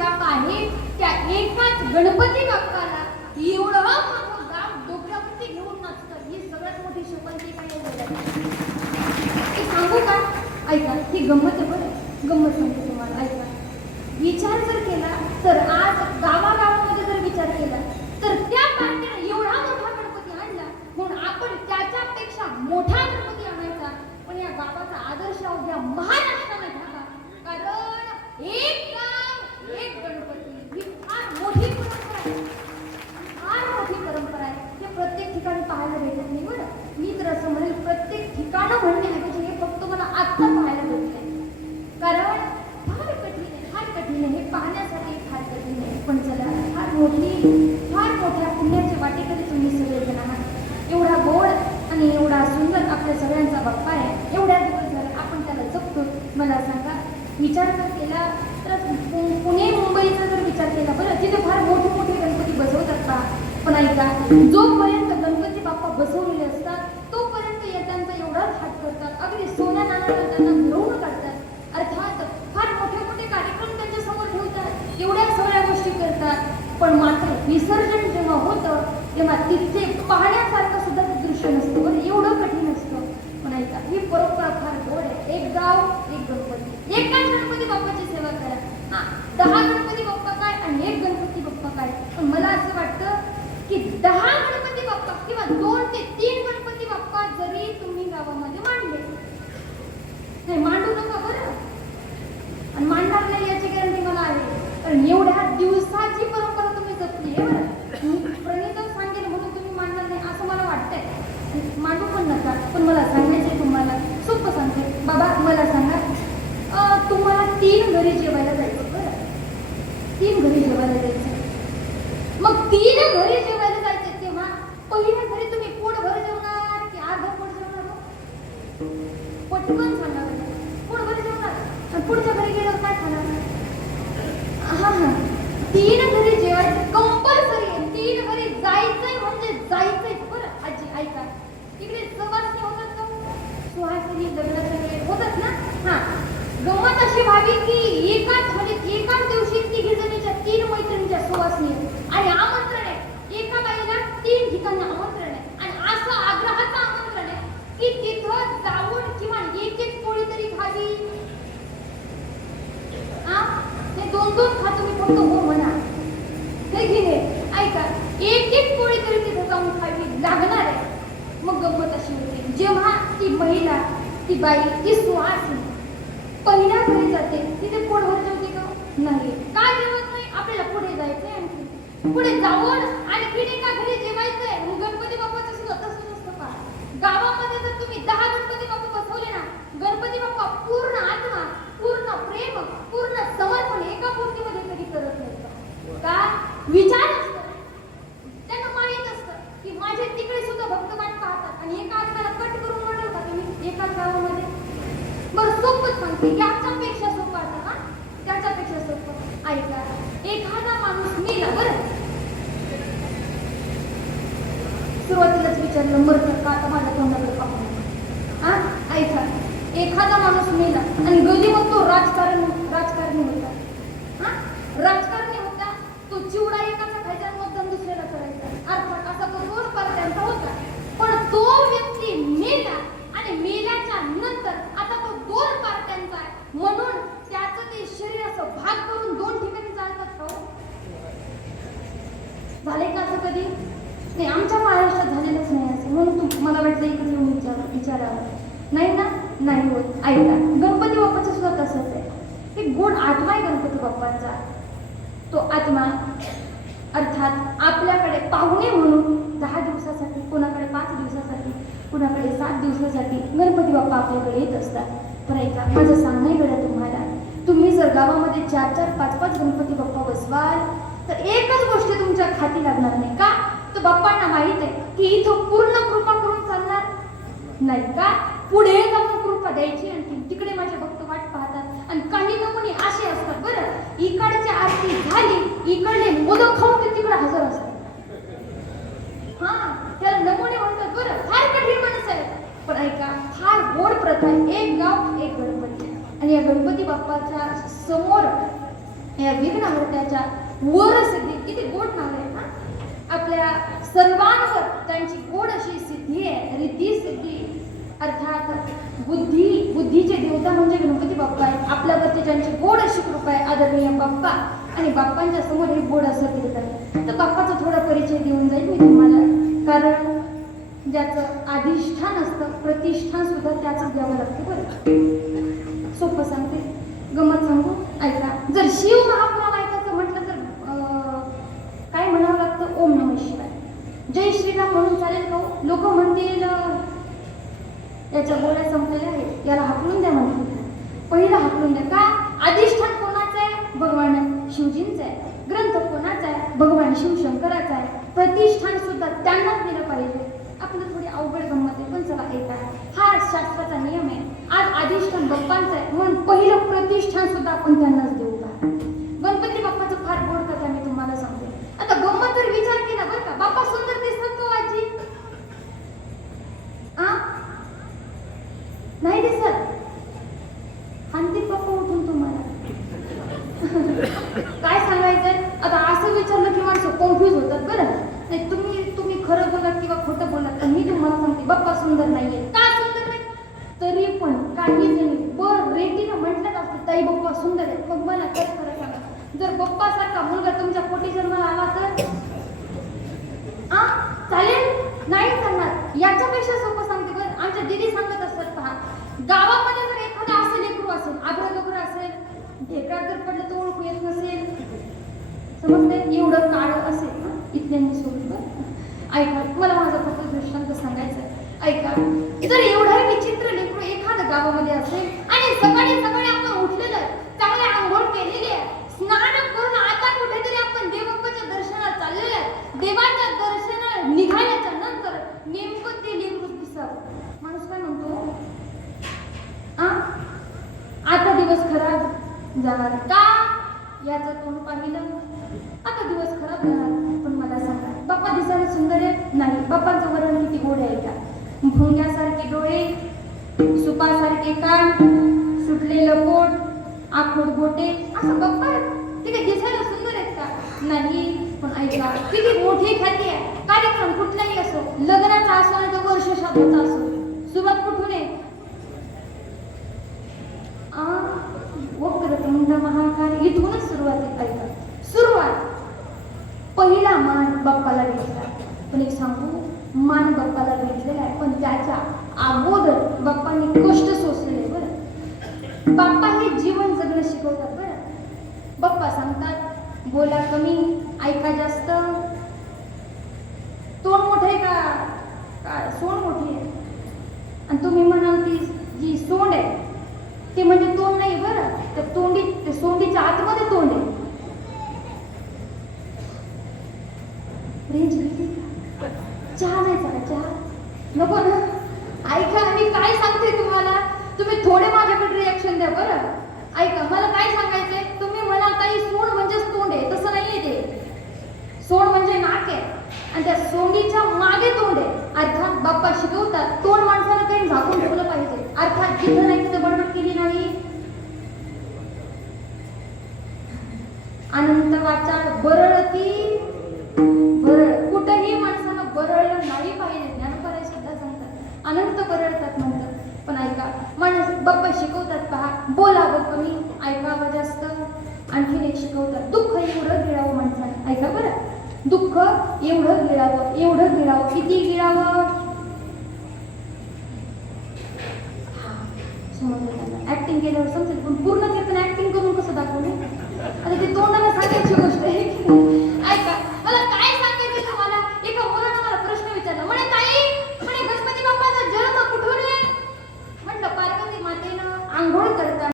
बाप्पा आहे त्या एकाच गणपती बाप्पाला एवढं मोठं गाव डोक्यावरती घेऊन नाचतं, ही सगळ्यात मोठी शोभनची काय हे सांगू का? ऐका, ही गंमत आहे बरं, गंमत सांगते तुम्हाला. ऐका, विचार जर केला तर आज गावागावामध्ये जर विचार केला तर त्या पार्टीने एवढा मोठा गणपती आणला म्हणून आपण त्याच्यापेक्षा मोठा गणपती आणायचा, पण या गावाचा आदर्श उद्या महाराष्ट्राने घ्यावा. कारण एक गाव एक गणपती ही फार मोठी परंपरा आहे, फार मोठी परंपरा आहे. हे प्रत्येक ठिकाणी पाहायला भेटत नाही बरं. मी तर असं म्हणेल प्रत्येक ठिकाणं म्हणण्याऐवजी हे फक्त मला आत्ता पाहायला भेटलंय. कारण फार कठीण आहे, फार कठीण आहे, हे पाहण्यासाठी फार कठीण आहे. पण चला, फार मोठ्या पुण्याच्या वाटेकडे तुम्ही सगळेजण आहात. एवढा गोड आणि एवढा सुंदर आपल्या सगळ्यांचा बाप्पा आहे. एवढ्या दिवस झाले आपण त्याला जपतो. मला सांगा, विचार जर केला तर पुणे मुंबईचा जर विचार केला बरं, तिथे फार मोठे मोठे गणपती बसवतात का? पण ऐका, जोपर्यंत गणपती बाप्पा बसवलेले असतात तोपर्यंत त्यांचा एवढाच हात करतात, अगदी सोन्या नाण्याला त्यांना मिरवून काढतात. अर्थात फार मोठे मोठे कार्यक्रम त्यांच्या समोर ठेवतात, एवढ्या सगळ्या गोष्टी करतात. पण मात्र विसर्जन जेव्हा होतं तेव्हा तिथे पाहण्यासारखं सुद्धा दृश्य नसतं बरं, एवढं कठीण असतं. पण ऐका, ही परंपरा फार गोड आहे. एक गाव एक गणपती, एकाच गणपती बाप्पाची सेवा करा. 10 गणपती बाप्पा काय आणि एक गणपती बाप्पा काय? पण मला असं वाटतं की 10 गणपती बाप्पा किंवा 2 ते 3 गणपती बाप्पा जरी तुम्ही गावामध्ये मांडले, नाही मांडू नका बरं, आणि मांडणार नाही याची गॅरंटी मला आहे. कारण एवढ्या दिवसाची परंपरा तुम्ही जपली आहे बरं. प्रणित सांगेल म्हणून तुम्ही मांडणार नाही असं मला वाटतंय, मांडू पण नका. पण मला सांगायचंय तुम्हाला, सोपं सांगते बाबा, मला सांगा, तुम्हाला 3 घरी जेवायला जायचं बरं, 3 घरी जेवायला जायचं. मग 3 घरी जेवायला जायचं तेव्हा पहिल्या घरी तुम्ही पोटभर जेवणार की अर्ध पोट जेवणार? पटकन सांगा बरं, पोटभर जेवणार. आणि पुढच्या घरी गेल्यावर काय खाणार? हा 3 घरी जेवायचं कंपल्सरी आहे. 3 घरी जायचंय म्हणजे जायचंय बरं. आजी ऐका, इकडे सवासणी होतात का? सुहासिनी लग्नाच्या वेळेस होतात ना. हा, गंमत अशी व्हावी की एकाच दिवशी तिघी जणीच्या 3 मैत्रिणीच्या सुवासनी आणि आमंत्रण आहे. एका बाईला 3 ठिकाणी आमंत्रण आहे आणि असं आग्रहाचं आमंत्रण आहे की तिथं जाऊन किमान एक पोळी तरी खावी. हे 2-2 खा तुम्ही, फक्त हो म्हणा. हे घे, ऐका, एक पोळी तरी तिथं जाऊन खावी लागणार आहे. मग गंमत अशी होते, जेव्हा ती महिला, ती बाई, ती सुहासिनी पहिल्या घरी जाते तिथे पोटभर जेवते का? नाही. काय जेवत नाही? आपल्याला पुढे जायचंय, आणखी पुढे जाऊन आणखी एका घरी जेवायचंय. गणपती बाप्पाचं सुद्धा तसंच असतं का? गावामध्ये जर तुम्ही 10 गणपती बाप्पा बसवले ना, गणपती बाप्पा पूर्ण आत्मा, पूर्ण प्रेम, पूर्ण समर्पण एका मूर्तीमध्ये कधी करत नाही का? विचार असतो, त्यांना माहित असतं की माझे तिकडे सुद्धा भक्त वाट पाहतात आणि एका आत्म्याला कट करून म्हणलं का तुम्ही एकाच गावामध्ये? बरं, सोपं सांगते, याच्यापेक्षा सोपं आता ना, त्याच्यापेक्षा सोपं. ऐका, एखादा माणूस मेला बरं, सुरुवातीलाच विचारलं मरतं का? आता माझ्या तोंडाकडे पाहून ऐका, एखादा माणूस मेला आणि गदी मग तो राजकारणी होता. राजकारणी होता, तो चिवडा एकाचा खायचा आणि मतदान दुसऱ्याला करायचा. अर्थात असा तो 2 पार्ट्यांचा होता. पण तो व्यक्ती मेला आणि मेल्याच्या नंतर आता तो 2 पार्ट्यांचा आहे म्हणून त्याचं ते शरीर असं भाग करून 2 ठिकाणी चालतात का? झाले का असं कधी? नाही, आमच्या महाराष्ट्रात झालेलंच नाही असं, म्हणून मला वाटलं इकडे येऊन विचारावं. नाही ना, नाही होत. ऐका, गणपती बाप्पाचं सुद्धा तसंच आहे. हे गोड आत्मा आहे गणपती बाप्पांचा. तो आत्मा अर्थात आपल्याकडे पाहुणे म्हणून 10 दिवसासाठी, कोणाकडे 5 दिवसासाठी, कोणाकडे 7 दिवसासाठी गणपती बाप्पा आपल्याकडे येत असतात. पण ऐका, माझं सांगणं गड्या तुम्हाला, तुम्ही जर गावामध्ये 4-4, 5-5 गणपती बाप्पा बसवाल तर एकच गोष्ट तुमच्या खाती लागणार नाही का? तर बाप्पांना माहित आहे की इथं पूर्ण कृपा करून चालणार नाही का? पुढे जाऊन कृपा द्यायची आणि तिकडे माझे भक्त वाट पाहतात. आणि काही नमुने असे असतात बरं, इकडची आरती झाली, इकडले मोदक खाऊन ते तिकडे हजर असतात. त्याला नमुने म्हणतात बरं. फार कठीण माणसं आहे, पण ऐका, फार गोड प्रथा आहे. एक गाव एक गणपती. आणि या गणपती बाप्पाच्या समोर या विघ्नहर्त्याच्या वर सिद्धी, किती गोड नाव आहे ना. आपल्या सर्वांवर त्यांची गोड अशी सिद्धी आहे, रिद्धी सिद्धी. अर्थात बुद्धीचे देवता म्हणजे गणपती बाप्पा आहेत. आपल्यावरती ज्यांची गोड अशी कृपा आहे, आदरणीय बाप्पा. आणि बाप्पांच्या समोर हे गोड असं कीर्तन आहे. तर बाप्पाचा थोडा परिचय देऊन जाईल मी तुम्हाला, कारण ज्याचं अधिष्ठान असतं, प्रतिष्ठान सुद्धा त्याच द्यावं लागतं. बरं सोपं सांगते, गमत सांगू, ऐका. जर शिव महापुराण ऐकायचं म्हटलं तर काय म्हणावं लागतं? ओम नमः शिवाय, जय श्रीराम म्हणून चालेल का? लोक म्हणतील याच्या गोळ्या संपलेल्या आहेत, याला हाकलून द्या म्हणतील. पहिला हाकलून द्या. का? अधिष्ठान कोणाचं आहे? भगवान शिवजींचं आहे. ग्रंथ कोणाचा आहे? भगवान शिवशंकराचा आहे. प्रतिष्ठान सुद्धा त्यांनाच दिलं पाहिजे. आपलं थोडी अवघड गंमत आहे, पण चला ऐका, हा शास्त्राचा नियम आहे. आज अधिष्ठान बाप्पांचं आहे म्हणून पहिलं प्रतिष्ठान सुद्धा आपण त्यांनाच देऊ का? गणपती बाप्पाचं फार गोड कथा मी तुम्हाला सांगते. आता गंमत जर विचार केला बरं का, बाप्पा सुंदर दिसतात तो आजी? नाही दिसत? हानतील बाप्पा उठून तुम्हाला. काय सांगायचंय आता? असं विचारलं की माणसं कन्फ्युज होतात. बरं नाही, तुम्ही खरं बोलात किंवा खोटं बोलात, पण मी तुम्हाला सांगते बाप्पा सुंदर नाहीये. का सुंदर नाही? तरी पण काही जणी बर रेटीनं म्हटलं असतं ताई बाप्पा सुंदर आहे. मग मला काय खरं सांगा, जर बाप्पा सारखा मुलगा तुमच्या पोटी जन्माला आला तर चालेल? नाही चालणार. याच्यापेक्षा सोपं सांगते बरं, आमच्या दिदी सांगत असतात. पहा, गावामध्ये जर एखादा असं लेकरू असेल, आब्रदोगर असेल, ढेकळात जर पडलं तर ओळखू येत नसेल, समजते, एवढं काळं असेल ना, इथल्यांनी सोडलं. ऐका, मला माझा फक्त दृष्टांत सांगायचं आहे. ऐका, जर एवढं विचित्र लेकरू एखाद्या गावामध्ये असेल आणि सकाळी सकाळी आपण उठलेलं, चांगले आंघोळ केलेले आहे, स्नान करून आता कुठेतरी आपण देवबाप्पाच्या दर्शनाला चाललेलं आहे, देवाच्या दर्शनाला निघाल्याच्या नंतर नेमकं ते लेकरू दिसत, माणूस काय म्हणतो? आता दिवस खराब जाणार. का? याचं तोंड पाहिलं, आता दिवस खराब जाणार. पण मला सांगा, बाप्पा दिसायला सुंदर आहे? नाही. बाप्पांचं वरण किती गोड आहे का? भोंग्यासारखे डोळे, सुपासारखे कान, सुटलेलं पोट, आखोड गोटे, असं बाप्पा ते काही दिसायला सुंदर आहेत का? नाही. पण ऐका, किती मोठी ख्याती आहे. कार्यक्रम कुठलाही असो, लग्नाचा असो आणि तो वर्षश्राद्धाचा असो, सुरुवात कुठून आहे? वक्रतुंड महाकाय, इथूनच सुरुवात आहे. ऐका, सुरुवात पहिला मान बाप्पाला घेतला. पण एक सांगू, मान बाप्पाला घेतलेला आहे, पण त्याच्या अगोदर बाप्पांनी कष्ट सोसले. बरं, बाप्पा हे जीवन जगणं शिकवतात. बरं, बाप्पा सांगतात बोला कमी, ऐका जास्त. तोंड मोठं आहे का सोंड मोठी आहे? आणि तुम्ही म्हणाल ती जी सोंड आहे ते म्हणजे तोंड नाही. बरं, त्या सोंडीच्या आतमध्ये तोंड आहे. रेंज चहा नाही चला, चहा नको ना. ऐका, मी काय सांगते तुम्हाला, तुम्ही थोडे माझ्याकडे रिॲक्शन द्या. बरं ऐका, मला काय सांगायचंय. तुम्ही म्हणाल ताई सोंड म्हणजेच तोंड आहे, तसं नाहीये ते. सोंड म्हणजे नाक आहे आणि त्या सोंडीच्या मागे तोंड आहे. अर्थात बाप्पा शिकवतात तोंड माणसाला काही झाकून ठेवलं पाहिजे. अर्थात जिथं नाही तिथं बडबड केली नाही. अनंत वाचा बरळती बरळ, कुठेही माणसानं बरळलं नाही पाहिजे. ज्ञानोबा सुद्धा सांगतात अनंत बरळतात म्हणतात. पण ऐका, माणूस बाप्पा शिकवतात पहा, बोलावं कमी, ऐकावं जास्त. आणखीन एक शिकवतात दुःख एवढं गिळावं माणसाने. ऐका बरं, दुःख एवढं गिळावं, एवढं गिळावं. किती गिळावं? समजलं त्यांना, ऍक्टिंग केल्यावर समजेल, पण पूर्ण